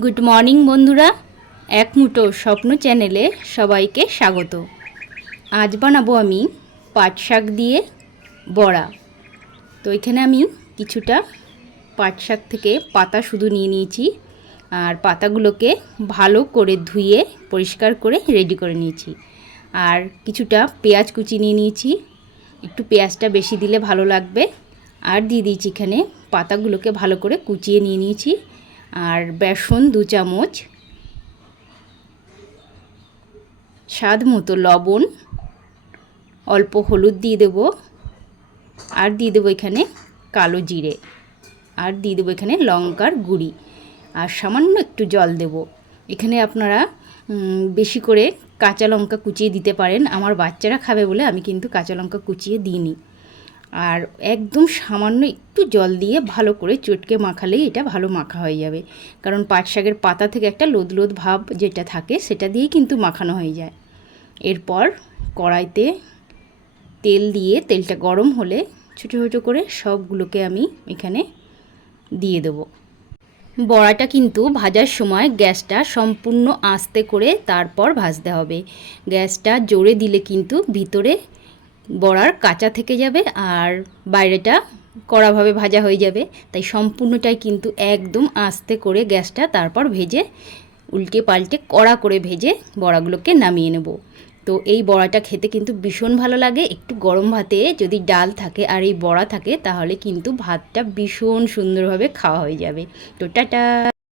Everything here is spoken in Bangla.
গুড মর্নিং বন্ধুরা এক মুঠো স্বপ্ন চ্যানেলে সবাইকে স্বাগত। আজ বানাবো আমি পাট শাক দিয়ে বড়া। তো এখানে আমি কিছুটা পাট শাক থেকে পাতা শুধু নিয়ে নিয়েছি আর পাতাগুলোকে ভালো করে ধুয়ে পরিষ্কার করে রেডি করে নিয়েছি। আর কিছুটা পেঁয়াজ কুচি নিয়ে নিয়েছি, একটু পেঁয়াজটা বেশি দিলে ভালো লাগবে। আর দিয়ে দিয়েছি এখানে পাতাগুলোকে ভালো করে কুচিয়ে নিয়ে নিয়েছি। আর বেসন দু চামচ, স্বাদ মতো লবণ, অল্প হলুদ দিয়ে দেব, আর দিয়ে দেবো এখানে কালো জিরে, আর দিয়ে দেবো এখানে লঙ্কার গুঁড়ি, আর সামান্য একটু জল দেব। এখানে আপনারা বেশি করে কাঁচা লঙ্কা কুচিয়ে দিতে পারেন। আমার বাচ্চারা খাবে বলে আমি কিন্তু কাঁচা লঙ্কা কুচিয়ে দিইনি। আর একদম সামান্য একটু জল দিয়ে ভালো করে চটকে মাখালেই এটা ভালো মাখা হয়ে যাবে। কারণ পাট শাকের পাতা থেকে একটা লোদ লোদ ভাব যেটা থাকে সেটা দিয়েই কিন্তু মাখানো হয়ে যায়। এরপর কড়াইতে তেল দিয়ে তেলটা গরম হলে ছোটো ছোটো করে সবগুলোকে আমি এখানে দিয়ে দেবো। বড়াটা কিন্তু ভাজার সময় গ্যাসটা সম্পূর্ণ আস্তে করে তারপর ভাজতে হবে। গ্যাসটা জোরে দিলে কিন্তু ভিতরে বড়ার কাঁচা থেকে যাবে আর বাইরেটা কড়াভাবে ভাজা হয়ে যাবে। তাই সম্পূর্ণটাই কিন্তু একদম আস্তে করে গ্যাসটা তারপর ভেজে, উল্টে পাল্টে কড়া করে ভেজে বড়াগুলোকে নামিয়ে নেব। তো এই বড়াটা খেতে কিন্তু ভীষণ ভালো লাগে। একটু গরম ভাতে যদি ডাল থাকে আর এই বড়া থাকে তাহলে কিন্তু ভাতটা ভীষণ সুন্দরভাবে খাওয়া হয়ে যাবে। তো টাটা!